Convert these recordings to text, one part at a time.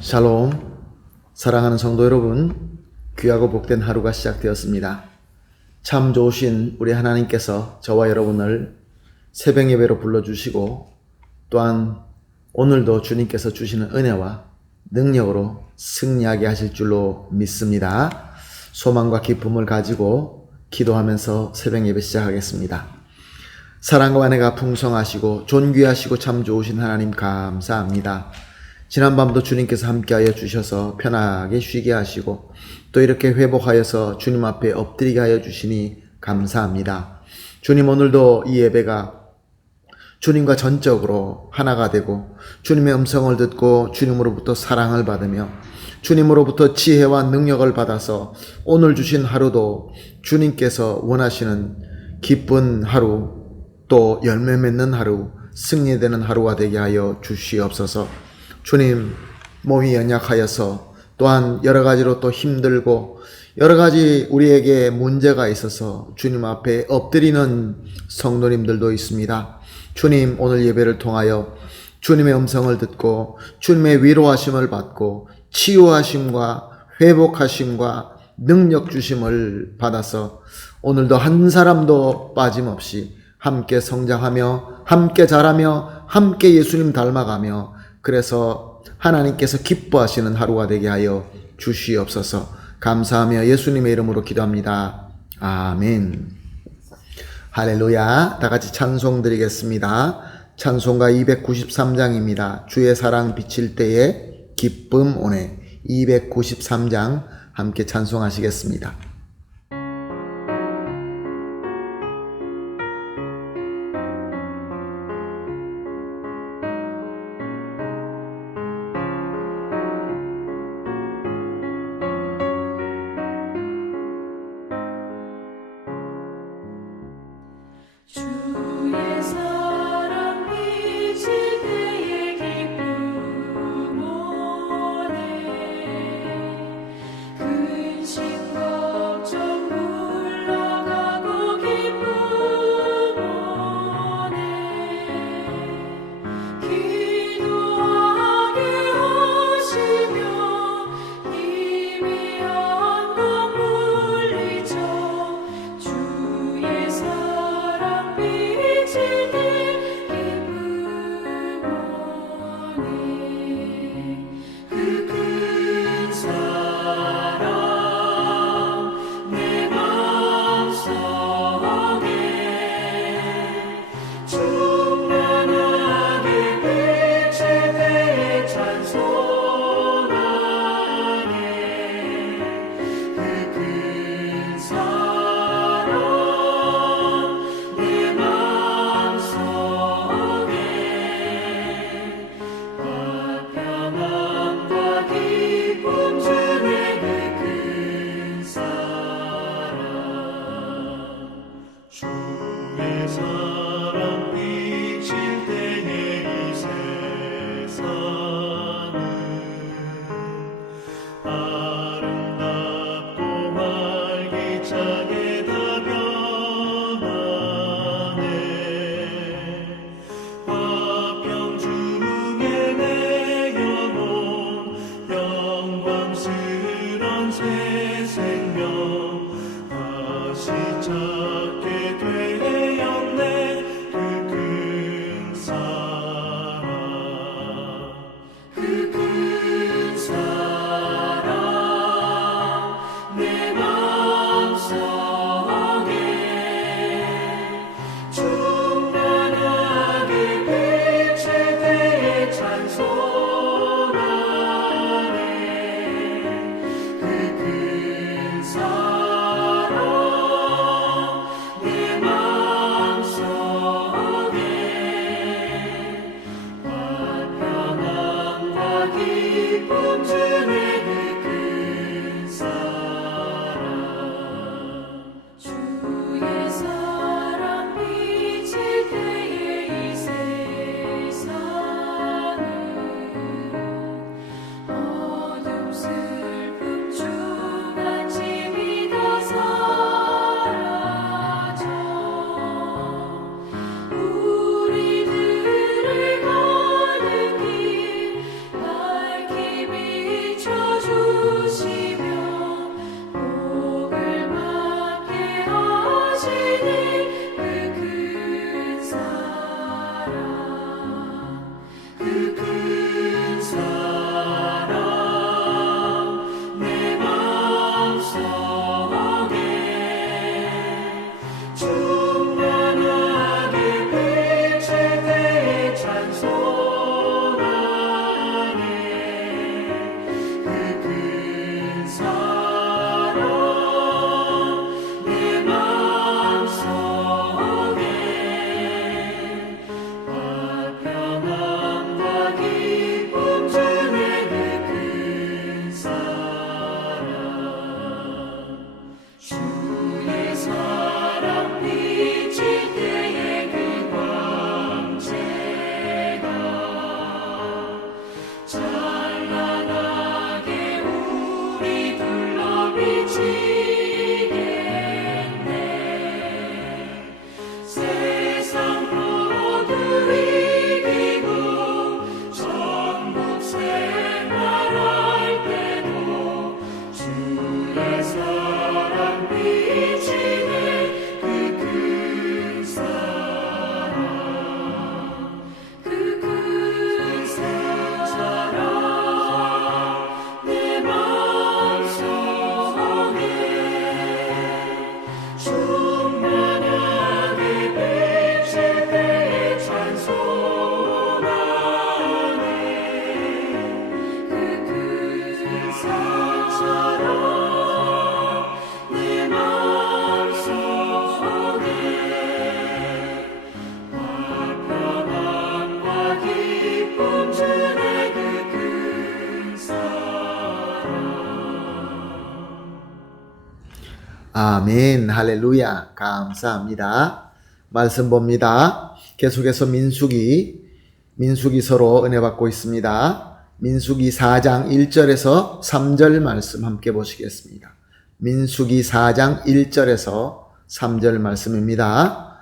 샬롬, 사랑하는 성도 여러분, 귀하고 복된 하루가 시작되었습니다. 참 좋으신 우리 하나님께서 저와 여러분을 새벽 예배로 불러주시고 또한 오늘도 주님께서 주시는 은혜와 능력으로 승리하게 하실 줄로 믿습니다. 소망과 기쁨을 가지고 기도하면서 새벽 예배 시작하겠습니다. 사랑과 은혜가 풍성하시고 존귀하시고 참 좋으신 하나님 감사합니다. 지난밤도 주님께서 함께하여 주셔서 편하게 쉬게 하시고 또 이렇게 회복하여서 주님 앞에 엎드리게 하여 주시니 감사합니다. 주님, 오늘도 이 예배가 주님과 전적으로 하나가 되고 주님의 음성을 듣고 주님으로부터 사랑을 받으며 주님으로부터 지혜와 능력을 받아서 오늘 주신 하루도 주님께서 원하시는 기쁜 하루, 또 열매 맺는 하루, 승리되는 하루가 되게 하여 주시옵소서. 주님, 몸이 연약하여서 또한 여러 가지로 또 힘들고 여러 가지 우리에게 문제가 있어서 주님 앞에 엎드리는 성도님들도 있습니다. 주님, 오늘 예배를 통하여 주님의 음성을 듣고 주님의 위로하심을 받고 치유하심과 회복하심과 능력 주심을 받아서 오늘도 한 사람도 빠짐없이 함께 성장하며 함께 자라며 함께 예수님 닮아가며 그래서 하나님께서 기뻐하시는 하루가 되게 하여 주시옵소서. 감사하며 예수님의 이름으로 기도합니다. 아멘. 할렐루야. 다 같이 찬송 드리겠습니다. 찬송가 293장입니다. 주의 사랑 비칠 때에 기쁨 오네. 293장 함께 찬송하시겠습니다. 주의 사랑 비칠 때에 기쁨 오네. 근심 걱정 물러가고 기쁨 오네. 기도하게 하시며 희미한 것 물리쳐 주의 사랑 비칠 때 기쁨 오네. 그 큰 사랑 내 맘속에 충만하게 비칠 때에 찬송하네. 그 큰 사랑 내 맘속에 화평함과 기쁨 주네. 그 큰 사랑 주의 사랑 비칠 때에 이 세상은 아름답고 활기차게 다 변하네. 화평 중에 내 영혼 영광스런 새 생명 다시 찾게 되었네. 그 큰 사랑 그 큰 사랑 내 맘속에 충만하게 비칠 때에 찬송하네. 그 큰 사랑 내 맘속에 화평함과 기쁨 주네. 그 큰 사랑 주의 사랑 비칠 때에 이 세상은 어둠 슬픔 주간 짐이 다 사라져 우리들을 가득히 밝힘이 미치겠네. 세상 모두 이기고 천국 생활할 때도 주의 사랑 비치네. 그 큰 사랑, 그 큰 사랑 내 마음속에 충만하게 비칠 때에 찬송하네. 그 큰 사랑 내 마음속에 화평함과 기쁨 주네. 그 큰 사랑. 아멘, 할렐루야, 감사합니다. 말씀 봅니다. 계속해서 민수기서로 은혜 받고 있습니다. 민수기 4장 1절에서 3절 말씀 함께 보시겠습니다. 민수기 4장 1절에서 3절 말씀입니다.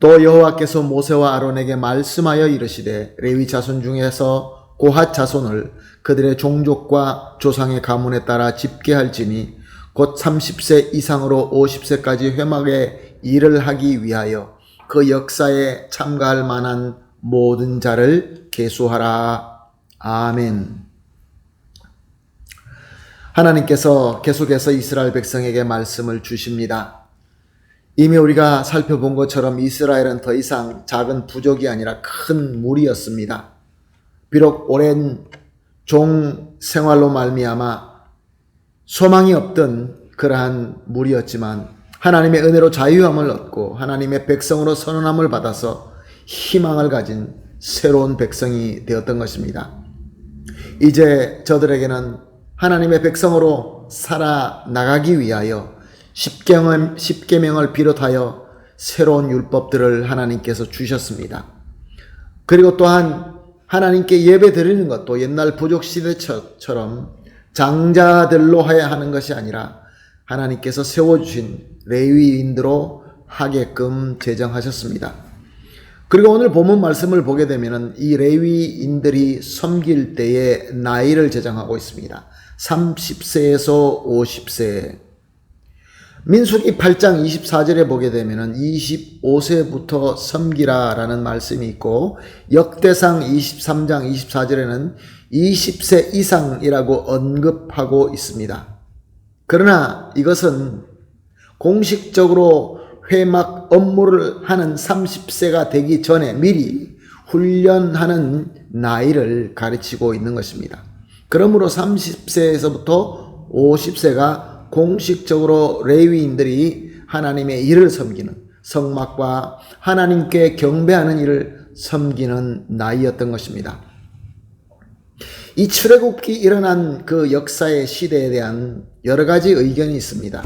또 여호와께서 모세와 아론에게 말씀하여 이르시되 레위 자손 중에서 고핫 자손을 그들의 종족과 조상의 가문에 따라 집계할지니 곧 30세 이상으로 50세까지 회막에 일을 하기 위하여 그 역사에 참가할 만한 모든 자를 계수하라. 아멘. 하나님께서 계속해서 이스라엘 백성에게 말씀을 주십니다. 이미 우리가 살펴본 것처럼 이스라엘은 더 이상 작은 부족이 아니라 큰 무리였습니다. 비록 오랜 종 생활로 말미암아 소망이 없던 그러한 무리였지만 하나님의 은혜로 자유함을 얻고 하나님의 백성으로 선언함을 받아서 희망을 가진 새로운 백성이 되었던 것입니다. 이제 저들에게는 하나님의 백성으로 살아나가기 위하여 십계명을 비롯하여 새로운 율법들을 하나님께서 주셨습니다. 그리고 또한 하나님께 예배 드리는 것도 옛날 부족시대처럼 장자들로 하는 것이 아니라 하나님께서 세워주신 레위인들로 하게끔 제정하셨습니다. 그리고 오늘 본문 말씀을 보게 되면 이 레위인들이 섬길 때의 나이를 제정하고 있습니다. 30세에서 50세. 민수기 8장 24절에 보게 되면 25세부터 섬기라라는 말씀이 있고 역대상 23장 24절에는 20세 이상이라고 언급하고 있습니다. 그러나 이것은 공식적으로 회막 업무를 하는 30세가 되기 전에 미리 훈련하는 나이를 가르치고 있는 것입니다. 그러므로 30세에서부터 50세가 공식적으로 레위인들이 하나님의 일을 섬기는 성막과 하나님께 경배하는 일을 섬기는 나이였던 것입니다. 이 출애굽기 일어난 그 역사의 시대에 대한 여러 가지 의견이 있습니다.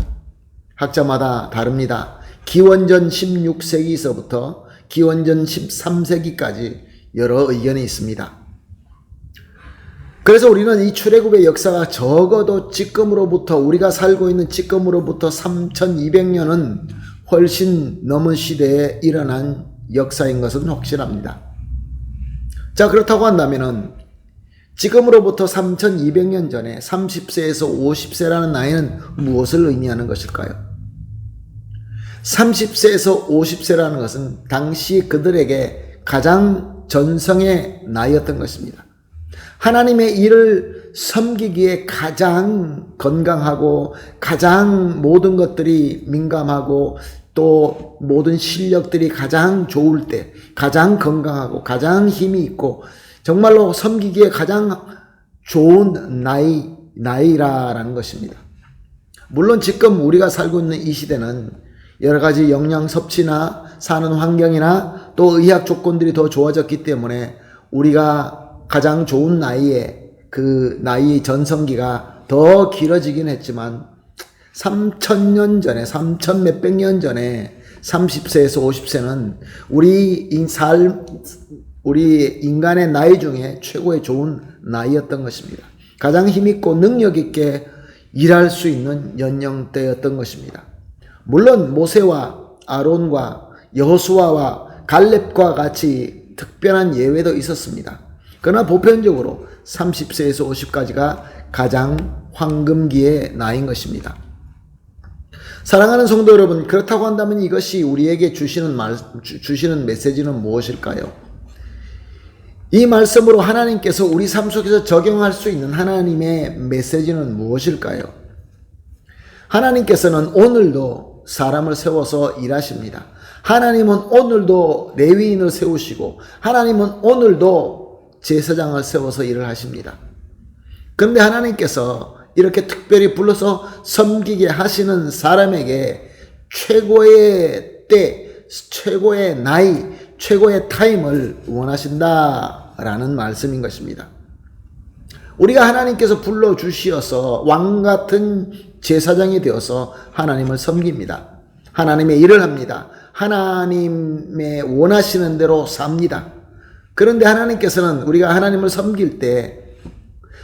학자마다 다릅니다. 기원전 16세기서부터 기원전 13세기까지 여러 의견이 있습니다. 그래서 우리는 이 출애굽의 역사가 적어도 지금으로부터 우리가 살고 있는 지금으로부터 3200년은 훨씬 넘은 시대에 일어난 역사인 것은 확실합니다. 자, 그렇다고 한다면은 지금으로부터 3200년 전에 30세에서 50세라는 나이는 무엇을 의미하는 것일까요? 30세에서 50세라는 것은 당시 그들에게 가장 전성의 나이였던 것입니다. 하나님의 일을 섬기기에 가장 건강하고 가장 모든 것들이 민감하고 또 모든 실력들이 가장 좋을 때, 가장 건강하고 가장 힘이 있고 정말로 섬기기에 가장 좋은 나이라는 것입니다. 물론 지금 우리가 살고 있는 이 시대는 여러 가지 영양 섭취나 사는 환경이나 또 의학 조건들이 더 좋아졌기 때문에 우리가 가장 좋은 나이에 그 나이의 전성기가 더 길어지긴 했지만 3000년 전에 3000 몇백 년 전에 30세에서 50세는 우리 인간의 나이 중에 최고의 좋은 나이였던 것입니다. 가장 힘있고 능력 있게 일할 수 있는 연령대였던 것입니다. 물론 모세와 아론과 여호수아와 갈렙과 같이 특별한 예외도 있었습니다. 그러나 보편적으로 30세에서 50까지가 가장 황금기의 나이인 것입니다. 사랑하는 성도 여러분, 그렇다고 한다면 이것이 우리에게 주시는 메시지는 무엇일까요? 이 말씀으로 하나님께서 우리 삶 속에서 적용할 수 있는 하나님의 메시지는 무엇일까요? 하나님께서는 오늘도 사람을 세워서 일하십니다. 하나님은 오늘도 레위인을 세우시고 하나님은 오늘도 제사장을 세워서 일을 하십니다. 그런데 하나님께서 이렇게 특별히 불러서 섬기게 하시는 사람에게 최고의 때, 최고의 나이, 최고의 타임을 원하신다라는 말씀인 것입니다. 우리가 하나님께서 불러주시어서 왕같은 제사장이 되어서 하나님을 섬깁니다. 하나님의 일을 합니다. 하나님의 원하시는 대로 삽니다. 그런데 하나님께서는 우리가 하나님을 섬길 때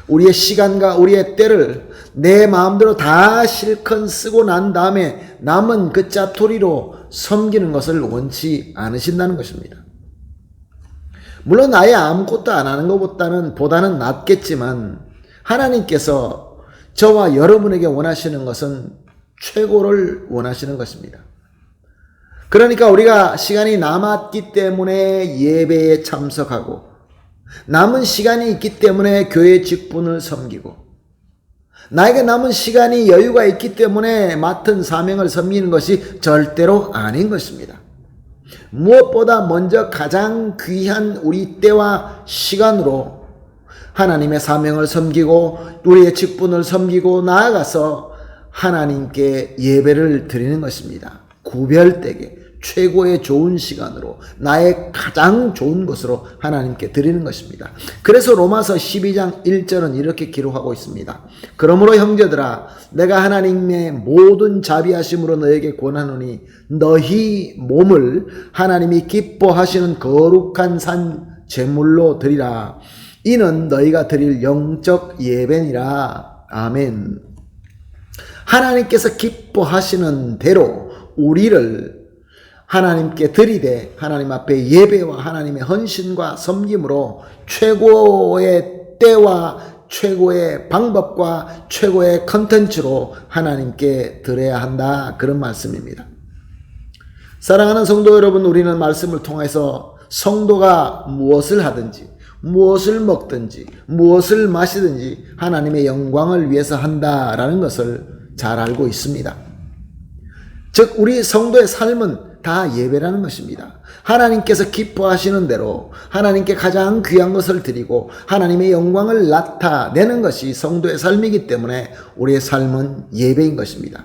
우리의 시간과 우리의 때를 내 마음대로 다 실컷 쓰고 난 다음에 남은 그 짜투리로 섬기는 것을 원치 않으신다는 것입니다. 물론 아예 아무것도 안 하는 것보다는 낫겠지만 하나님께서 저와 여러분에게 원하시는 것은 최고를 원하시는 것입니다. 그러니까 우리가 시간이 남았기 때문에 예배에 참석하고 남은 시간이 있기 때문에 교회 직분을 섬기고 나에게 남은 시간이 여유가 있기 때문에 맡은 사명을 섬기는 것이 절대로 아닌 것입니다. 무엇보다 먼저 가장 귀한 우리 때와 시간으로 하나님의 사명을 섬기고 우리의 직분을 섬기고 나아가서 하나님께 예배를 드리는 것입니다. 구별되게 최고의 좋은 시간으로 나의 가장 좋은 것으로 하나님께 드리는 것입니다. 그래서 로마서 12장 1절은 이렇게 기록하고 있습니다. 그러므로 형제들아 내가 하나님의 모든 자비하심으로 너에게 권하노니 너희 몸을 하나님이 기뻐하시는 거룩한 산 제물로 드리라. 이는 너희가 드릴 영적 예배니라. 아멘. 하나님께서 기뻐하시는 대로 우리를 하나님께 드리되 하나님 앞에 예배와 하나님의 헌신과 섬김으로 최고의 때와 최고의 방법과 최고의 컨텐츠로 하나님께 드려야 한다. 그런 말씀입니다. 사랑하는 성도 여러분, 우리는 말씀을 통해서 성도가 무엇을 하든지 무엇을 먹든지 무엇을 마시든지 하나님의 영광을 위해서 한다라는 것을 잘 알고 있습니다. 즉 우리 성도의 삶은 다 예배라는 것입니다. 하나님께서 기뻐하시는 대로 하나님께 가장 귀한 것을 드리고 하나님의 영광을 나타내는 것이 성도의 삶이기 때문에 우리의 삶은 예배인 것입니다.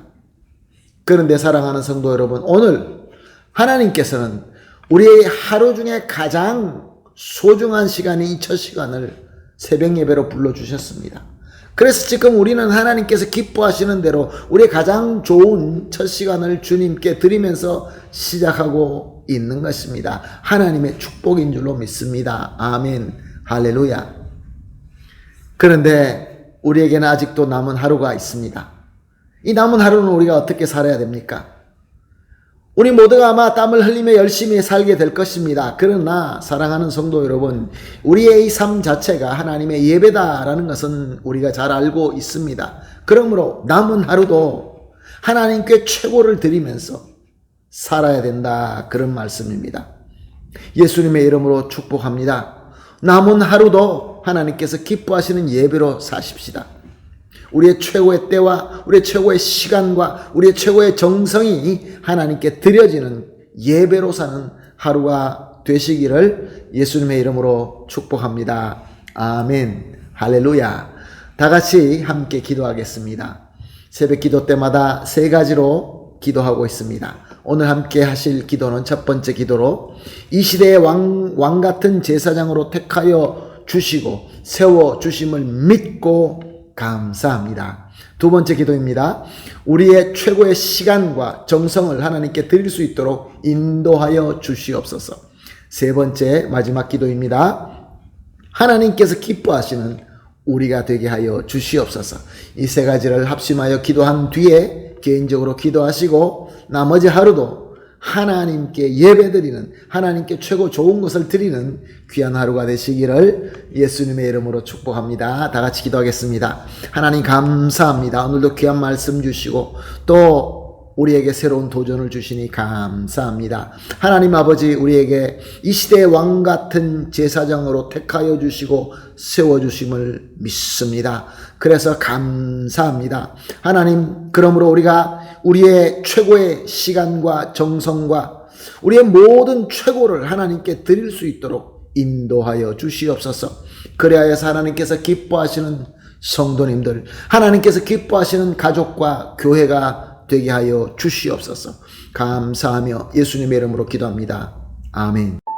그런데 사랑하는 성도 여러분, 오늘 하나님께서는 우리의 하루 중에 가장 소중한 시간이 이 첫 시간을 새벽 예배로 불러주셨습니다. 그래서 지금 우리는 하나님께서 기뻐하시는 대로 우리의 가장 좋은 첫 시간을 주님께 드리면서 시작하고 있는 것입니다. 하나님의 축복인 줄로 믿습니다. 아멘. 할렐루야. 그런데 우리에게는 아직도 남은 하루가 있습니다. 이 남은 하루는 우리가 어떻게 살아야 됩니까? 우리 모두가 아마 땀을 흘리며 열심히 살게 될 것입니다. 그러나 사랑하는 성도 여러분, 우리의 이 삶 자체가 하나님의 예배다라는 것은 우리가 잘 알고 있습니다. 그러므로 남은 하루도 하나님께 최고를 드리면서 살아야 된다. 그런 말씀입니다. 예수님의 이름으로 축복합니다. 남은 하루도 하나님께서 기뻐하시는 예배로 사십시다. 우리의 최고의 때와 우리의 최고의 시간과 우리의 최고의 정성이 하나님께 드려지는 예배로 사는 하루가 되시기를 예수님의 이름으로 축복합니다. 아멘. 할렐루야. 다 같이 함께 기도하겠습니다. 새벽 기도 때마다 세 가지로 기도하고 있습니다. 오늘 함께 하실 기도는 첫 번째 기도로 이 시대의 왕 같은 제사장으로 택하여 주시고 세워 주심을 믿고 감사합니다. 두 번째 기도입니다. 우리의 최고의 시간과 정성을 하나님께 드릴 수 있도록 인도하여 주시옵소서. 세 번째 마지막 기도입니다. 하나님께서 기뻐하시는 우리가 되게 하여 주시옵소서. 이 세 가지를 합심하여 기도한 뒤에 개인적으로 기도하시고 나머지 하루도 하나님께 예배드리는, 하나님께 최고 좋은 것을 드리는 귀한 하루가 되시기를 예수님의 이름으로 축복합니다. 다 같이 기도하겠습니다. 하나님 감사합니다. 오늘도 귀한 말씀 주시고 또 우리에게 새로운 도전을 주시니 감사합니다. 하나님 아버지, 우리에게 이 시대의 왕 같은 제사장으로 택하여 주시고 세워주심을 믿습니다. 그래서 감사합니다. 하나님, 그러므로 우리가 우리의 최고의 시간과 정성과 우리의 모든 최고를 하나님께 드릴 수 있도록 인도하여 주시옵소서. 그래야서 하나님께서 기뻐하시는 성도님들, 하나님께서 기뻐하시는 가족과 교회가 되게 하여 주시옵소서. 감사하며 예수님의 이름으로 기도합니다. 아멘.